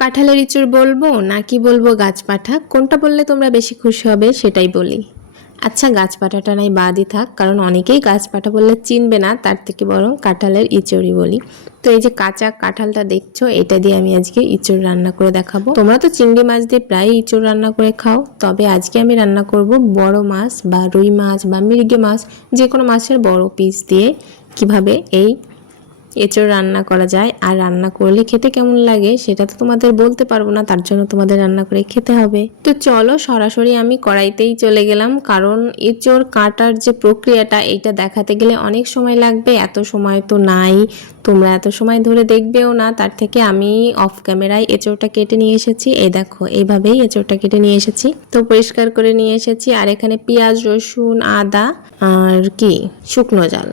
কাঁঠালের ইঁচড় বলবো নাকি বলবো গাছ পাঠা, কোনটা বললে তোমরা বেশি খুশি হবে সেটাই বলি। আচ্ছা, গাছ পাঠাটা নাই বাদই থাক, কারণ অনেকেই গাছ পাঠা বললে চিনবে না, তার থেকে বরং কাঁঠালের ইঁচড়ই বলি। তো এই যে কাঁচা কাঁঠালটা দেখছো, এটা দিয়ে আমি আজকে ইঁচড় রান্না করে দেখাবো। তোমরা তো চিংড়ি মাছ দিয়ে প্রায় ইঁচড় রান্না করে খাও, তবে আজকে আমি রান্না করব বড় মাছ বা রুই মাছ বা মৃগেল মাছ, যে কোনো মাছের বড় পিস দিয়ে কিভাবে এই এঁচড় রান্না করা যায়। আর রান্না করলে খেতে কেমন লাগে সেটা তো তোমাদের বলতে পারবো না, তার জন্য তোমাদের রান্না করে খেতে হবে। তো চলো সরাসরি আমি কড়াইতেই চলে গেলাম, কারণ এঁচড় কাটার যে প্রক্রিয়াটা এইটা দেখাতে গেলে অনেক সময় লাগবে, এত সময় তো নাই, তোমরা এত সময় ধরে দেখবেও না। তার থেকে আমি অফ ক্যামেরায় এঁচড়টা কেটে নিয়ে এসেছি। এই দেখো, এইভাবেই এঁচড়টা কেটে নিয়ে এসেছি, তো পরিষ্কার করে নিয়ে এসেছি। আর এখানে পেঁয়াজ, রসুন, আদা আর কি শুকনো ঝাল,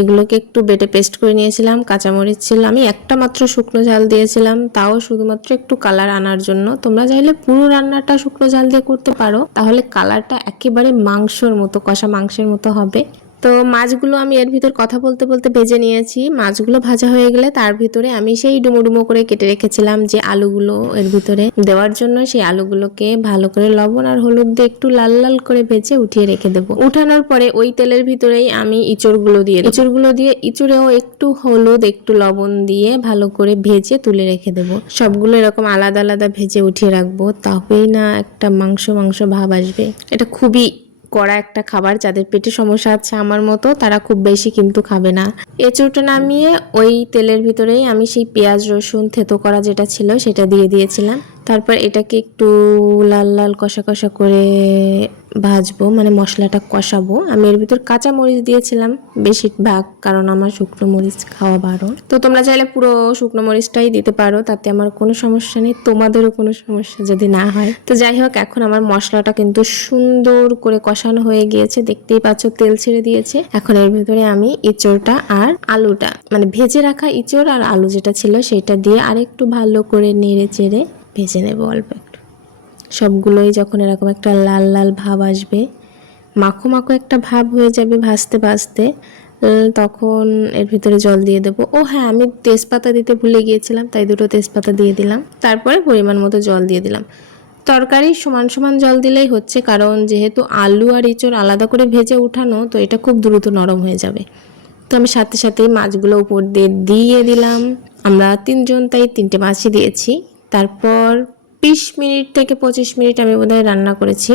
এগুলোকে একটু বেটে পেস্ট করে নিয়েছিলাম। কাঁচামরিচ ছিল, আমি একটা মাত্র শুকনো ঝাল দিয়েছিলাম, তাও শুধুমাত্র একটু কালার আনার জন্য। তোমরা চাইলে পুরো রান্নাটা শুকনো ঝাল দিয়ে করতে পারো, তাহলে কালারটা একেবারে মাংসর মতো, কষা মাংসের মতো হবে। তো মাছগুলো আমি এর ভিতর কথা বলতে বলতে ভেজে নিয়েছি। মাছগুলো ভাজা হয়ে গেলে তার ভিতরে আমি সেই ডুমো ডুমো করে কেটে রেখেছিলাম যে আলুগুলো এর ভিতরে দেওয়ার জন্য, সেই আলুগুলোকে ভালো করে লবণ আর হলুদ দিয়ে একটু লাল লাল করে ভেজে উঠিয়ে রেখে দেবো। উঠানোর পরে ওই তেলের ভিতরেই আমি ইঁচড়গুলো দিয়ে ইঁচড়েও একটু হলুদ একটু লবণ দিয়ে ভালো করে ভেজে তুলে রেখে দেবো। সবগুলো এরকম আলাদা আলাদা ভেজে উঠিয়ে রাখবো, তবেই না একটা মাংস মাংস ভাব আসবে। এটা খুবই কড়া একটা খাবার, যাদের পেটে সমস্যা আছে আমার মতো তারা খুব বেশি কিন্তু খাবে না। এঁচোড়টা নামিয়ে ওই তেলের ভিতরেই আমি সেই পেঁয়াজ রসুন থেতো করা যেটা ছিল সেটা দিয়ে দিয়েছিলাম। তারপর এটাকে একটু লাল লাল কষা কষা করে ভাজবো, মানে মশলাটা কষাবো। আমি এর ভিতর কাঁচা মরিচ দিয়েছিলাম বেশিরভাগ, কারণ আমার শুকনো মরিচ খাওয়া বারণ। তো তোমরা চাইলে পুরো শুকনো মরিচটাই দিতে পারো, তাতে আমার কোনো সমস্যা নেই, তোমাদেরও কোনো সমস্যা যদি না হয়। তো যাই হোক, এখন আমার মশলাটা কিন্তু সুন্দর করে কষানো হয়ে গিয়েছে, দেখতেই পাচ্ছ তেল ছেড়ে দিয়েছে। এখন এর ভিতরে আমি ইঁচড়টা আর আলুটা, মানে ভেজে রাখা ইঁচড় আর আলু যেটা ছিল সেটা দিয়ে আরেকটু ভালো করে নেড়ে চেড়ে ভেজে নেবো অল্প একটু। সবগুলোই যখন এরকম একটা লাল লাল ভাব আসবে, মাখো মাখো একটা ভাব হয়ে যাবে ভাজতে ভাজতে, তখন এর ভিতরে জল দিয়ে দেবো। ও হ্যাঁ, আমি তেজপাতা দিতে ভুলে গিয়েছিলাম, তাই দুটো তেজপাতা দিয়ে দিলাম। তারপরে পরিমাণ মতো জল দিয়ে দিলাম। তরকারি সমান সমান জল দিলেই হচ্ছে, কারণ যেহেতু আলু আর এঁচড় আলাদা করে ভেজে উঠানো, তো এটা খুব দ্রুত নরম হয়ে যাবে। তো আমি সাথে সাথেই মাছগুলো উপর দিয়ে দিলাম। আমরা তিনজন, তাই তিনটে মাছই দিয়েছি। তারপর 20 মিনিট থেকে 25 মিনিট আমি বোধহয় রান্না করেছি।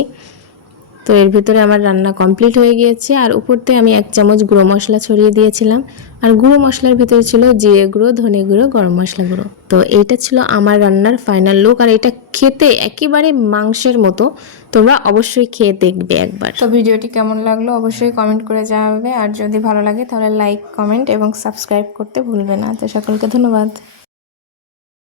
তো এর ভিতরে আমার রান্না কমপ্লিট হয়ে গিয়েছে। আর উপর থেকে আমি 1 চামচ গুঁড়ো মশলা ছড়িয়ে দিয়েছিলাম। আর গুঁড়ো মশলার ভিতরে ছিল জিরে গুঁড়ো, ধনে গুঁড়ো, গরম মশলা গুঁড়ো। তো এইটা ছিল আমার রান্নার ফাইনাল লুক। আর এটা খেতে একেবারে মাংসের মতো, তোমরা অবশ্যই খেয়ে দেখবে একবার। তো ভিডিওটি কেমন লাগলো অবশ্যই কমেন্ট করে জানাবে, আর যদি ভালো লাগে তাহলে লাইক, কমেন্ট এবং সাবস্ক্রাইব করতে ভুলবে না। তো সকলকে ধন্যবাদ।